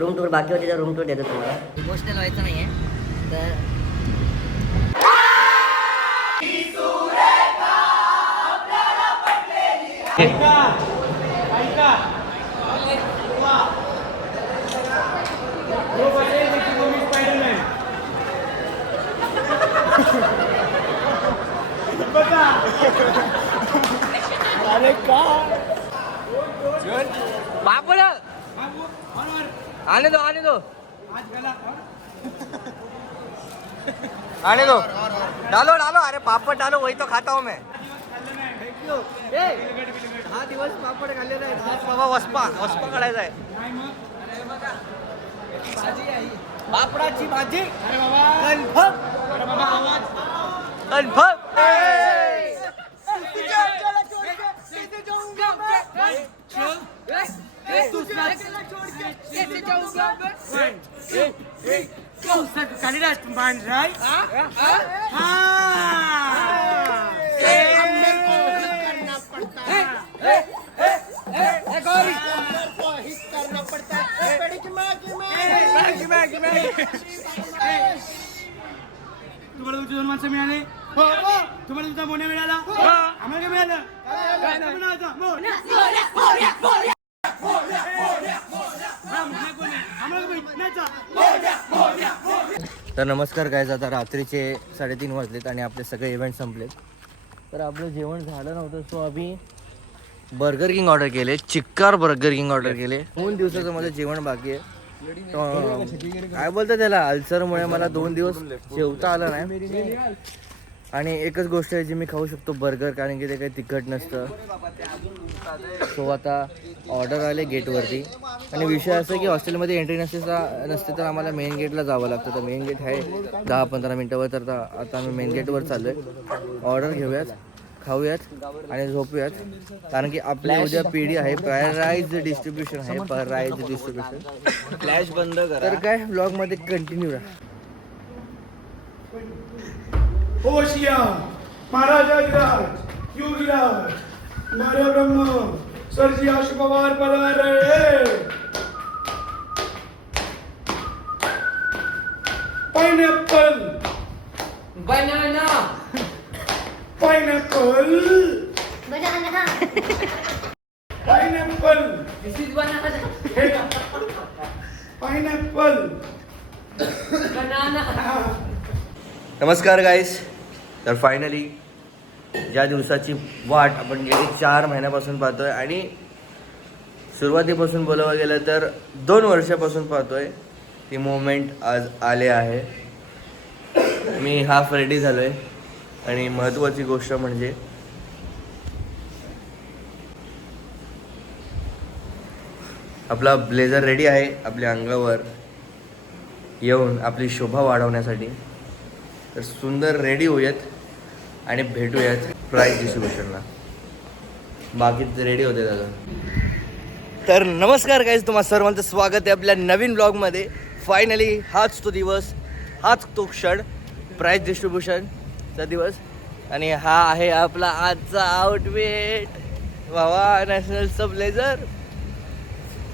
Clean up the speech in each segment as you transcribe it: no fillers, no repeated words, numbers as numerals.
Room tour बाकी होती तर रूम टूर देतो तुम्हाला. इमोशनल व्हायचं नाहीये तर अरे का पापड आने दो डालो अरे पापड डालो वही तो खाता हूँ मैं. 10 दिवस पापड खाल्ले नाही बाबा. वस्पा काढायचा आहे. पापडाची भाजी कन्फर्म. तुम्हाला तुमचे 2 माणसं मिळाले. तुम्हाला तुमचा मोन्या मिळाला. आम्हाला काय मिळालं? तर नमस्कार गायज, आता रात्रीचे 3:30 वाजलेत आणि आपले सगळे इव्हेंट संपलेत. तर आपलं जेवण झालं नव्हतं सो आम्ही बर्गर किंग ऑर्डर केले. चिक्कार बर्गर किंग ऑर्डर केले. 2 दिवसाचं माझं जेवण बाकी आहे. काय बोलतं त्याला, अल्सरमुळे मला 2 दिवस जेवता आलं नाही. आणि एकच गोष्ट आहे जी मी खाऊ शकतो, बर्गर, कारण की ते काही तिखट नसतं. सो आता ऑर्डर आले गेटवरती. आणि विषय असं की हॉस्टेलमध्ये एंट्री नसते तर आम्हाला मेन गेटला जावं लागतं. तर मेन गेट आहे 10-15 मिनटावर. तर आता आम्ही मेन गेटवर चाललो आहे. ऑर्डर घेऊयात, खाऊयात आणि झोपूयात. कारण की आपल्या उद्या पिढी आहे, प्रायराईज डिस्ट्रीब्युशन आहे. प्रायराईज डिस्ट्रीब्युशन फ्लॅश बंद करा. तर काय ब्लॉगमध्ये कंटिन्यू राहा. होशियार महाराजाधिराज योगीराज नारे ब्रह्म सरजी आशु पवार पधार रहे. Pineapple banana pineapple pineapple this is banana pineapple banana. नमस्कार गाईस. तर फायनली ज्या दिवसाची वाट आपण गेली 4 महिन्यापासून पाहतोय आणि सुरुवातीपासून बोलावं गेलं तर 2 वर्षापासून पाहतोय, ती मोमेंट आज आले आहे. मी हाफ रेडी झालो आहे. आणि महत्त्वाची गोष्ट म्हणजे आपला ब्लेझर रेडी आहे आपल्या अंगावर येऊन आपली शोभा वाढवण्यासाठी. तर सुंदर रेडी होऊयात आणि भेटूयात प्राईज डिस्ट्रीब्युशनला. बाकी रेडी होते दादा. तर नमस्कार गाईज, तुम्हा सर्वांचं स्वागत आहे आपल्या नवीन ब्लॉगमध्ये. फायनली हाच तो दिवस, हाच तो क्षण, प्राईज डिस्ट्रीब्युशनचा दिवस. आणि हा आहे आपला आजचा आउटफिट, वावा नॅशनलचं ब्लेझर.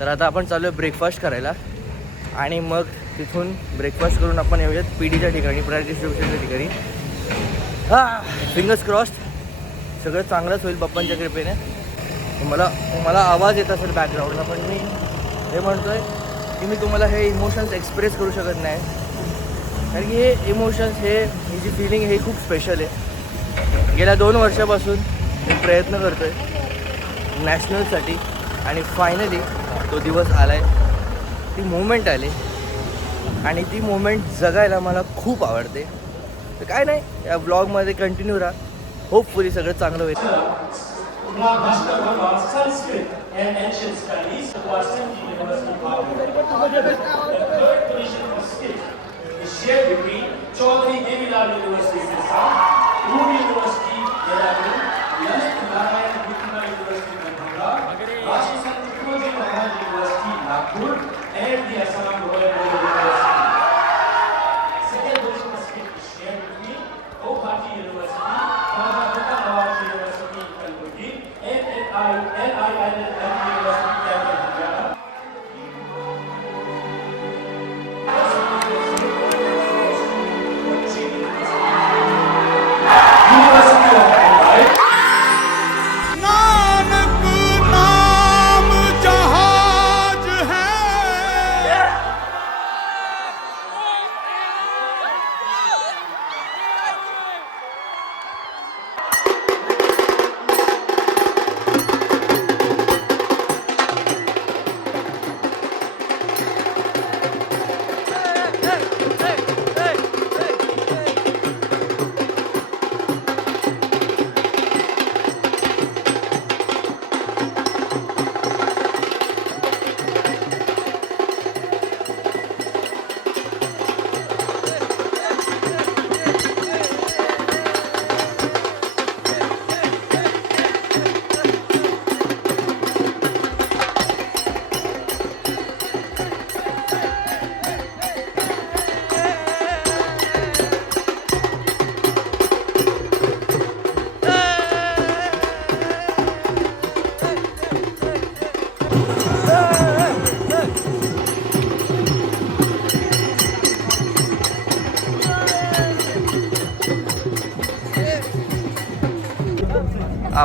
तर आता आपण चालू आहे ब्रेकफास्ट करायला आणि मग तिथून ब्रेकफास्ट करून आपण येऊयात पी डीच्या ठिकाणी, प्राईज डिस्ट्रीब्युशनच्या ठिकाणी. फिंगर्स क्रॉस्ड, सगळं चांगलंच होईल बाप्पांच्या कृपेने. मला आवाज येत असेल बॅकग्राऊंडला, पण मी हे म्हणतो आहे की मी तुम्हाला हे इमोशन्स एक्सप्रेस करू शकत नाही. कारण की हे इमोशन्स, ही जी फिलिंग हे खूप स्पेशल आहे. गेल्या 2 वर्षापासून मी प्रयत्न करतो आहे नॅशनलसाठी आणि फायनली तो दिवस आला आहे, ती मोमेंट आली आणि ती मोमेंट जगायला मला खूप आवडते. तर काय नाही, या ब्लॉगमध्ये कंटिन्यू राहा. होपफुली सगळं चांगलं होईल.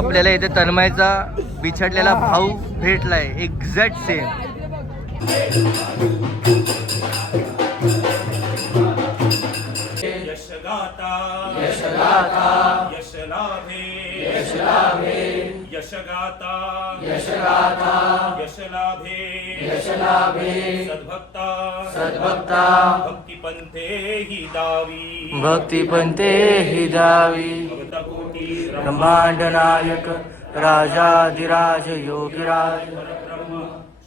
आपल्याला इथे तन्मयचा बिछडलेला भाऊ भेटलाय एक्झॅक्ट सेम. यशगाता यशगाथा यशलाभे यशलाभे यशगाता यशगाथा यशलाभे यशलाभे सद्भक्ता सद्भक्ता भक्तिपंथे हि दावी भक्तिपंथे हि दावी भक्तकोटी ब्रह्मांड नायक राजाधिराज योगीराज ब्रह्म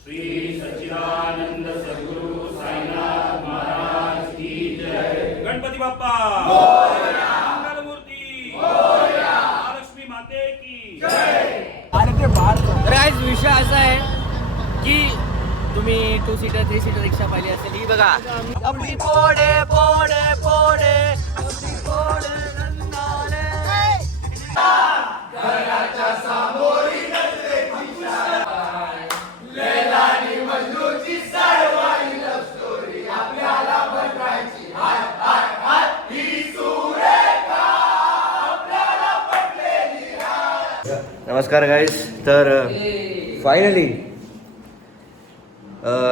श्री सच्चिदानंद सद्गुरु साईनाथ महाराज की जय. गणपती बाप्पा मंगलमूर्ती महालक्ष्मी माते की जय. तर आज विषय असा आहे की तुम्ही 2 सीटर 3 सीटर रिक्षा पाहिली असेल. ही बघा आपली पोडे पोडे पोडे आपली पोडे नंदाले. घराच्या सामोरी नसलेची शाय, लैलानी मजनूची साडवाई लव्ह स्टोरी आपल्याला बनवायची. हाय हाय हाय ही सुरेखा आपल्याला पटलेली आहे. नमस्कार गाईस. तर फायनली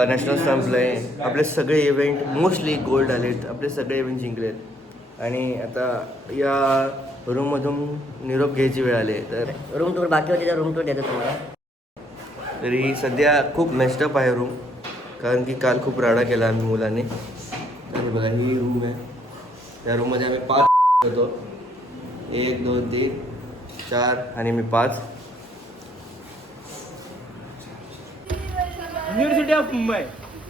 नॅशनल संपलंय. आपले सगळे इव्हेंट मोस्टली गोल्ड आलेत. आपले सगळे इव्हेंट जिंकलेत आणि आता या रूममधून निरोप घ्यायची वेळ आली. तर रूम टूर बाकी होती तर रूम टूर देतो तुम्हाला. तरी सध्या खूप मेस्टअप आहे रूम, कारण की काल खूप राडा केला आम्ही मुलांनी. आणि बघा ही रूम आहे. त्या रूममध्ये आम्ही 5 होतो. 1 2 3 4 आणि मी 5. University of Mumbai.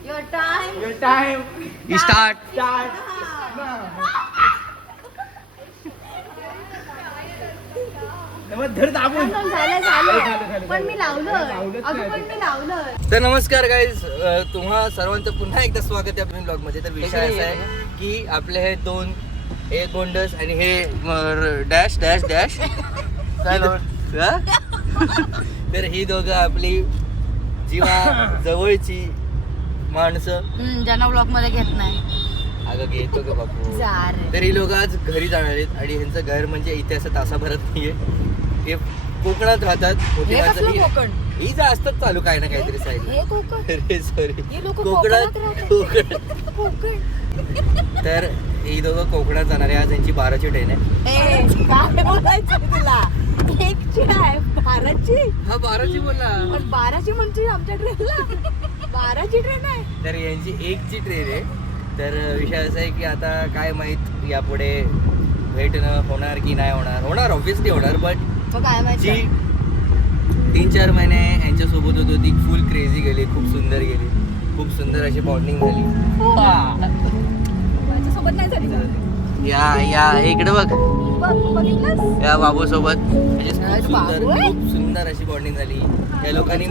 Your time. Your time. Start. धर दाबून. झालं पण मी लावलं अजून पण मी लावलं. तर नमस्कार गाईज, तुम्हा सर्वांचं पुन्हा एकदा स्वागत आहे आपल्या ब्लॉगमध्ये. तर विषय असा आहे की आपले हे 2 एक गोंडस आणि हे डॅश डॅश डॅश तर ही दोघं आपली जीवा जवळची माणसं. ज्यांना ब्लॉग मध्ये घेत नाही. अगं घेतो का बापू. जा रे. तर ही लोक आज घरी जाणार आहेत आणि ह्यांचं घर म्हणजे इथे असं तासाभरात नाहीये. हे कोकणात राहतात. मोठी हे माणसं कसलं ही- कोकण? ही जा असतात चालू काय ना काहीतरी साईड. हे कोकण. अरे सॉरी हे लोकं कोकणात कोकणात कोकण. कोकण. तर ही दोघं कोकणात जाणार आहे. आज यांची 12ची ट्रेन आहे. काय बोलायचं तुला? 1ची आहे 12ची. हा 12ची बोला. पण 12ची म्हणजे आमच्या ट्रेनला 12ची ट्रेन आहे. तर यांची 1ची ट्रेन आहे. तर विषय असा आहे की आता काय माहित यापुढे भेटणं होणार की नाही होणार. होणार ऑब्व्हियसली होणार. बट तो काय जी माहिती 3-4 महिने यांच्यासोबत होतो ती फुल क्रेझी गेली. खूप सुंदर गेली. खूप सुंदर अशी बॉन्डिंग झाली. माझ्यासोबत नाही झाली. या इकडे बघ. बघितलंस? या बाबू सोबत म्हणजे खूप सुंदर बाबू आहे? खूप सुंदर अशी बॉन्डिंग झाली. या लोकांनी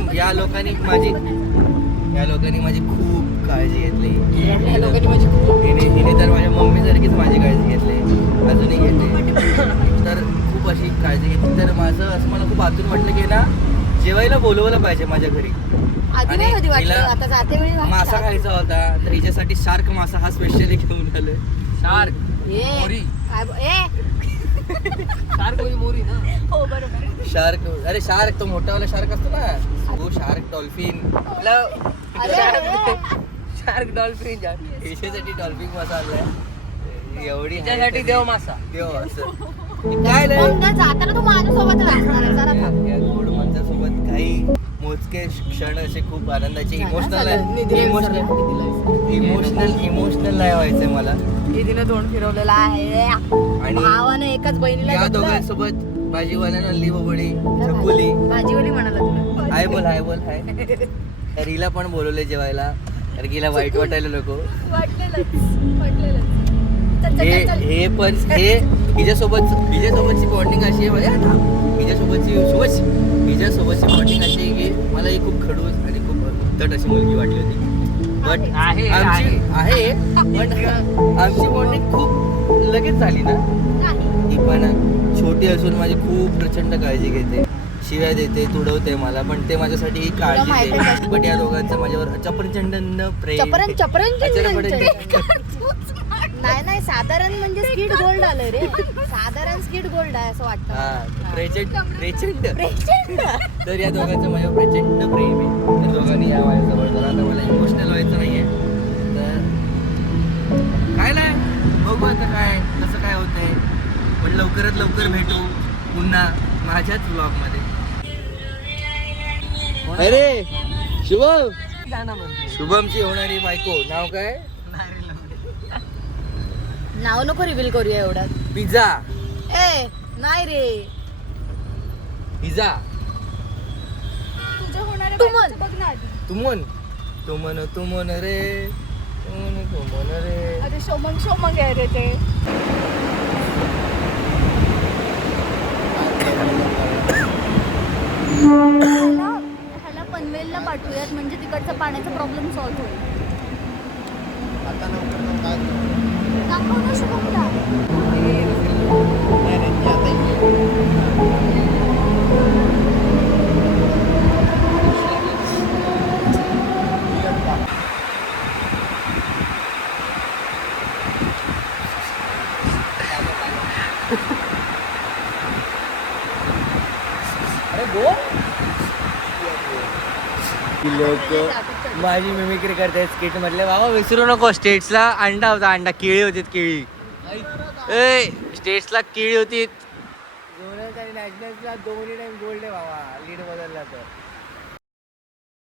माझी खूप काळजी घेतली. या लोकांनी माझी खूप- हिने तर माझ्या मम्मीसारखीच माझी काळजी घेतली. अजूनही घेते. तर खूप अशी काळजी घेतली. तर माझं असं मला खूप आतून वाटलं की ना जेवायला बोलवलं पाहिजे माझ्या घरी. आधी नाही कधी वाटलं. हिला आता जाते वेळी वाटतं. मासा खायचा होता. तर हिच्यासाठी शार्क मासा हा स्पेशली घेऊन आलोय. शार्क मोरी. काय शार्क मोरी ना. हो बरोबर. शार्क. अरे शार्क तो मोठावाला शार्क असतो ना. तो शार्क डॉल्फिन. Shark dolphin. याच्यासाठी डॉल्फिन मासा आलाय. एवढी त्याच्यासाठी देव मासा. देव असं काय नाही. मग जाताना तू माझ्यासोबत असणार आहे. जरा थांब. या गोड माणसासोबत काही मोजके क्षण असे खूप आनंदाचे. इमोशनल इमोशनल नाही व्हायचंय मला. दीदीने तोंड फिरवलेला आहे आणि भावाने एकाच बहिणीला या घेतलं. दोघांसोबत भाजीवाला नल्ली बोबडी छकुली. भाजीवाली म्हणाला तुला. हाय बोल हाय. तर हिला पण बोलवले जेवायला. तर हिला वाईट वाटायला नको. हे पण हे हिच्यासोबतची बॉन्डिंग अशी आहे. हिच्यासोबतची बॉन्डिंग अशी आहे की मला ही खूप खडूस आणि खूप उद्धट अशी मुलगी वाटली होती. बट आहे पण आमची बॉन्डिंग खूप लगेच झाली ना. ती पण छोटी असून माझी खूप प्रचंड काळजी घेते. शिव्या देते, तुडवते मला. पण ते माझ्यासाठी ही काळजी आहे. पण या दोघांचं माझ्यावर चप्रचंड प्रेम. नाही नाही साधारण म्हणजे स्किड गोल्ड आलं रे साधारण स्किड गोल्ड आहे असं वाटतं हा प्रचंड प्रचंड Present. तर या दोघांचं माझ्यावर प्रचंड प्रेम आहे तर दोघांनी या माझ्याजवळ तर आता मला इमोशनल व्हायचं नाहीये तर काय नाही बघू आता काय कसं काय होतंय पण लवकरात लवकर भेटू पुन्हा माझ्याच ब्लॉग मध्ये अरे शुभम शुभमची होणारी बायको नाव काय नाव नको रिव्हील करूया एवढ्यात पिझ्झा ए नाही रे पिझ्झा तुझं होणार बघ ना आधी तुमन तुमन तुमन रे तुमन तुमन रे अरे शोमंग आहे रे ते ह्याला पनवेलला पाठवूयात म्हणजे तिकडचा पाण्याचा प्रॉब्लेम सॉल्व्ह होईल दाखव ना शुभमला लोक माझी मिमिक्री करतायत स्केट मधले बाबा विसरू नको स्टेट्सला अंडा होता अंडा केळी होती केळी ए स्टेट्सला केळी होती आणि नॅशनल्सला दोन्ही टाइम गोल्ड आहे बाबा लीड बदलला तर